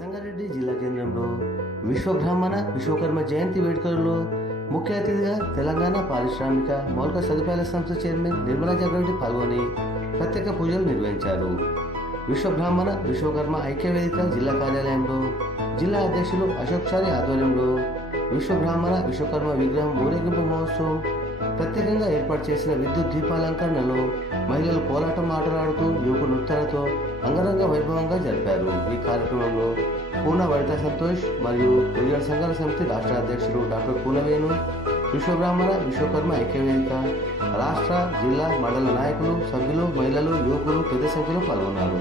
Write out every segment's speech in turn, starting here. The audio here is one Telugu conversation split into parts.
సంగారెడ్డి జిల్లా కేంద్రంలో విశ్వబ్రాహ్మణ విశ్వకర్మ జయంతి వేడుకలలో ముఖ్య అతిథిగా తెలంగాణ పారిశ్రామిక మౌలిక సదుపాయాల సంస్థ చైర్మన్ నిర్మలా జగరెడ్డి పాల్గొని ప్రత్యేక పూజలు నిర్వహించారు. విశ్వబ్రాహ్మణ విశ్వకర్మ ఐక్యవేదిక జిల్లా కార్యాలయంలో జిల్లా అధ్యక్షులు అశోక్ చారి ఆధ్వర్యంలో విశ్వబ్రాహ్మణ విశ్వకర్మ విగ్రహం ఊరేగింపు మహోత్సవం ప్రత్యేకంగా ఏర్పాటు చేసిన విద్యుత్ దీపాలంకరణలో మహిళలు కోలాటం మాట్లాడుతూ యువకు నృత్యాలతో అంగరంగ వైభవంగా జరిపారు. ఈ కార్యక్రమంలో పూన వనితా సంతోష్ మరియు గురిజన సంఘాల సమితి రాష్ట్ర అధ్యక్షుడు డాక్టర్ పూనవేణు విశ్వబ్రాహ్మణ విశ్వకర్మ ఐక్యవేదిక రాష్ట్ర జిల్లా మండల నాయకులు సభ్యులు మహిళలు యువకులు పెద్ద సంఖ్యలో పాల్గొన్నారు.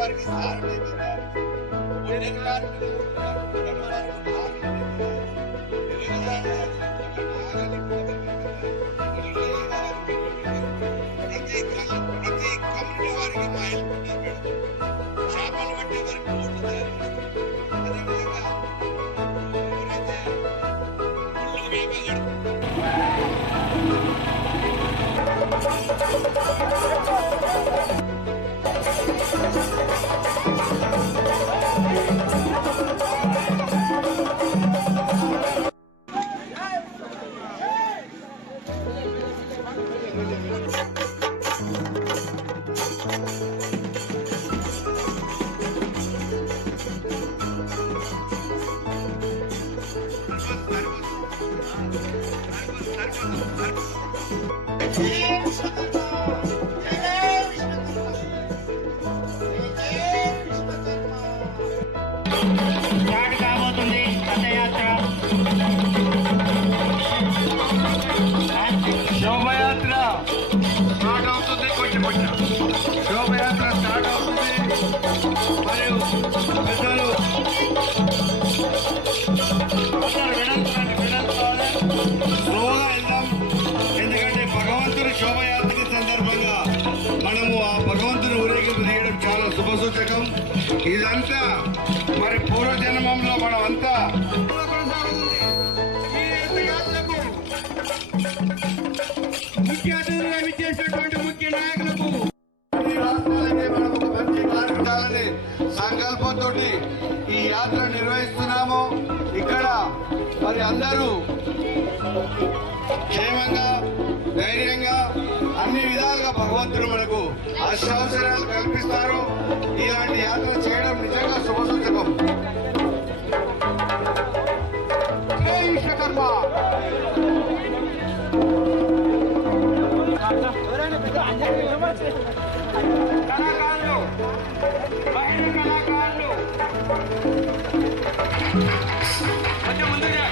Pakistan में చేస్తాం అందుకే Thank you. ముఖ్య అతిథులుగా విచ్చేసినటువంటి ముఖ్య నాయకులకు ఈ మనం ఒక మంచి కార్యక్రమాలని సంకల్పంతో ఈ యాత్ర నిర్వహిస్తున్నాము. ఇక్కడ మరి అందరూ క్షేమంగా ధైర్యంగా అన్ని విధాలుగా భగవంతుడు మనకు అష్టవసరాలు కల్పిస్తారు. ఇలాంటి యాత్ర చేయడం నిజంగా శుభసూచకం. కళాకారులు. మహిళ కళాకారులు. కొంచెం ముందుగా.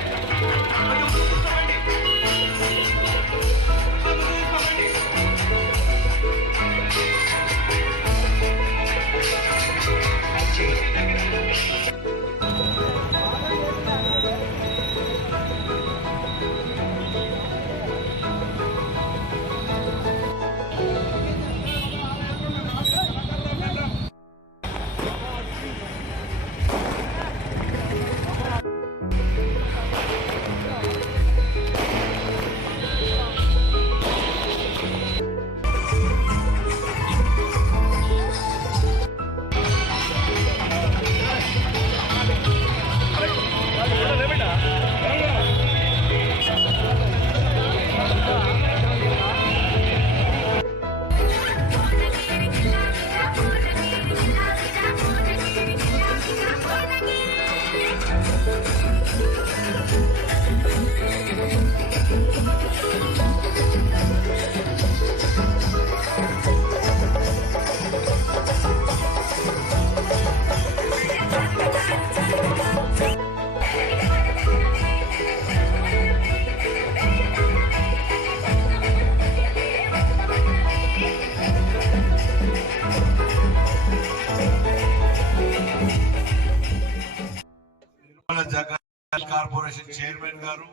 కార్పొరేషన్ చైర్మన్ గారు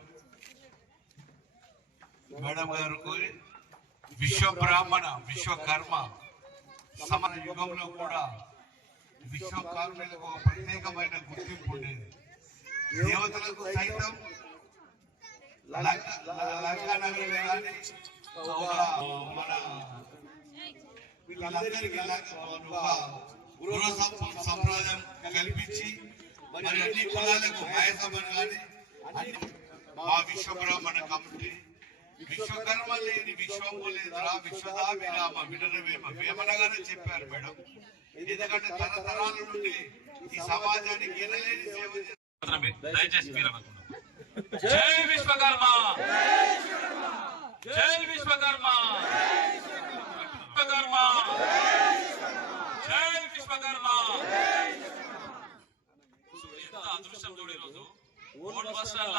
మేడం గారు విశ్వ బ్రాహ్మణ విశ్వకర్మ సమర యుగంలో కూడా విశ్వకర్మలకు ఒక ప్రత్యేకమైన గుర్తింపు ఉండేది. దేవతలకు సైతం లంక లంకా నగరం కానీ ఒక మన వీళ్ళందరికీ ఒక గృహ సం- సంప్రదాయం కల్పించి మరి అన్ని కులాలకు మాయసమని కానీ అన్ని మా విశ్వబ్రాహ్మణ కమిటీ విశ్వకర్మ లేని విశ్వము లేదురా విశ్వదాభిరామ వినరవేమ వేమనగానే చెప్పారు మేడం. ఎందుకంటే తరతరాల నుండి ఈ సమాజానికి ఎనలేని సేవ దయచేసి మీరు జై విశ్వకర్మ! జై విశ్వకర్మ! విశ్వకర్మ జై విశ్వకర్మ ఎంత అదృష్టం చూడు ఈరోజు మూడు వర్షాల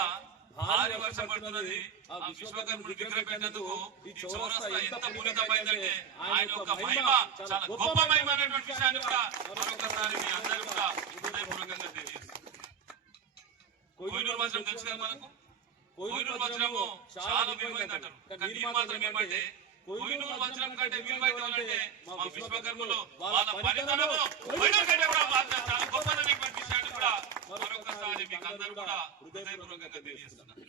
భారీ వర్షం పడుతున్నది. ఆ విశ్వకర్ముడు విగ్రహం పెట్టేందుకు ఈ చౌరస్తా ఎంత పునీతమైందంటే ఆయన యొక్క మహిమ చాలా గొప్ప మహిమ అనేటువంటి విషయాన్ని కూడా మరొకసారి మీ అందరూ కూడా హృదయపూర్వకంగా తెలియజేస్తారు వజ్రం తెలుసు కదా మనకు? కోహినూరు వజ్రము చాలా విలువైంది అంటారు కానీ నేను మాత్రం ఏమంటే కోహినూరు వజ్రం కంటే విలువైంది అంటే మా విశ్వకర్మలో వాళ్ళ వాళ్ళ చాలా కూడా మరొకసారి మీకు అందరూ కూడా హృదయపూర్వకంగా తెలియజేస్తున్నారు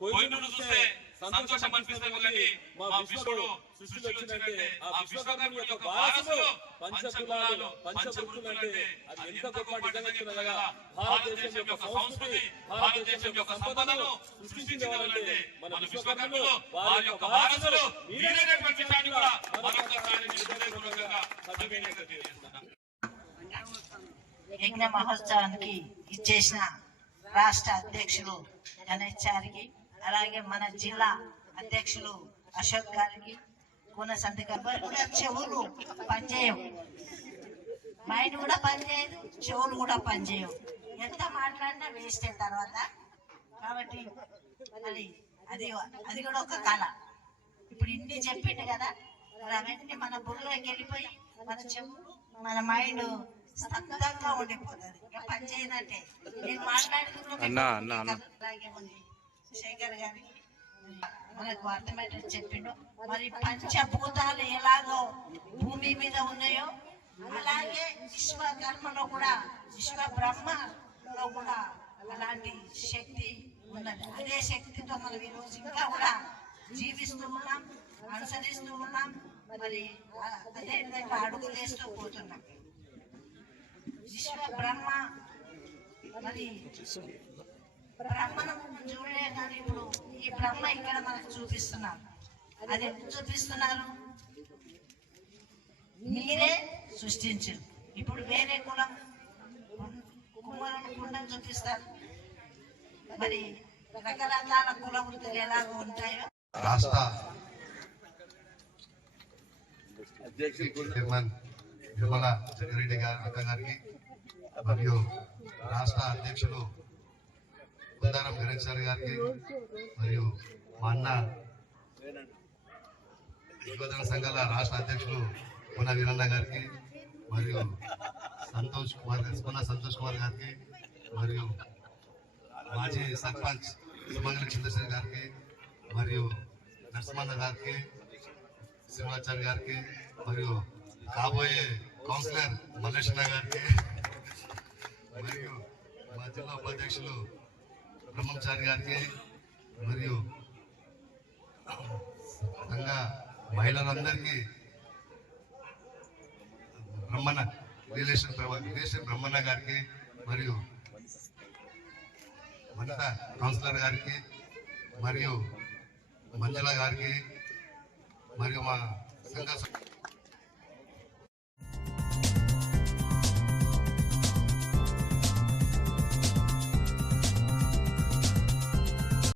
కోహినూరు చూస్తే సంతోషం అనిపిస్తుంది కానీ మా విశ్వకుడు సృష్టిలో వచ్చినట్టే ఆ విశ్వకర్మ యొక్క వారసులు పంచకులాలు పంచవృత్తులు అంటే అది ఎంత గొప్ప నిజంగా కదా? భారతదేశం యొక్క సంస్కృతి భారతదేశం యొక్క సంపదను సృష్టించగలంటే మన విశ్వకర్మలు వారి యొక్క వారసులు మీరైనటువంటి విషయాన్ని కూడా మరొకసారి మీ హృదయపూర్వకంగా సవినయంగా తెలియజేస్తున్నాను యజ్ఞ మహోత్సవానికి ఇచ్చేసిన రాష్ట్ర అధ్యక్షులు గణేష్ అలాగే మన జిల్లా అధ్యక్షులు అశోక్ గారికి కూన సంతకం కూడా చెవులు పనిచేయవు. మైండ్ కూడా పనిచేయదు చెవులు కూడా పనిచేయవు. ఎంత మాట్లాడినా వేస్ట్ అయిన తర్వాత కాబట్టి అది అది అది కూడా ఒక కళ. ఇప్పుడు ఇన్ని చెప్పిండు కదా మరి అవన్నీ మన బుర్రలోకి వెళ్ళిపోయి మన చెవులు మన మైండ్ స్తబ్దంగా ఉండిపోతుంది. ఇక పని నేను మాట్లాడుతున్నా అలాగే ఉంది. శేఖర్ గారికి మనకు అర్థమయ్యేటట్టు చెప్పిండు. మరి పంచభూతాలు ఎలాగో భూమి మీద ఉన్నాయో అలాగే విశ్వకర్మలో కూడా విశ్వ బ్రహ్మలో కూడా అలాంటి శక్తి ఉన్నది. అదే శక్తితో మనం ఈ రోజు ఇంకా కూడా జీవిస్తూ ఉన్నాం అనుసరిస్తూ ఉన్నాం. మరి అదే విధంగా అడుగులేస్తూ పోతున్నాం. విశ్వ బ్రహ్మ మరి బ్రహ్మను చూడలే కానీ ఇప్పుడు ఈ బ్రహ్మ ఇక్కడ మనకు చూపిస్తున్నారు అది ఎందుకు చూపిస్తున్నారు మీరే సృష్టించారు ఇప్పుడు వేరే కులం కుమ్మరులు కుండం చూపిస్తారు మరి రకరకాల కుల వృత్తులు ఎలాగో ఉంటాయో రాష్ట్ర చైర్మన్ నిర్మలా జగ్గారెడ్డి గారి అక్క గారికి మరియు రాష్ట్ర అధ్యక్షులు కుందారం గణేష్ సార్ గారికి మరియు మా అన్న యువజన సంఘాల రాష్ట్ర అధ్యక్షులు పున వీరన్న గారికి మరియు సంతోష్ కుమార్ గారి పున సంతోష్ కుమార్ గారికి మరియు మాజీ సర్పంచ్ సుమంగళ చంద్రశేఖర్ గారికి మరియు నరసింహన్న గారికి శ్రీనివాచార్య గారికి మరియు కాబోయే కౌన్సిలర్ మల్లేశ్వర గారికి మరియు మా జిల్లా ఉపాధ్యక్షులు బ్రహ్మచారి గారికి మరియు సంఘ మహిళలందరికీ బ్రహ్మణ రిలేషన్ రిలేషన్ బ్రహ్మణ గారికి మరియు వనిత కౌన్సిలర్ గారికి మరియు మంజుల గారికి మరియు మా సంఘ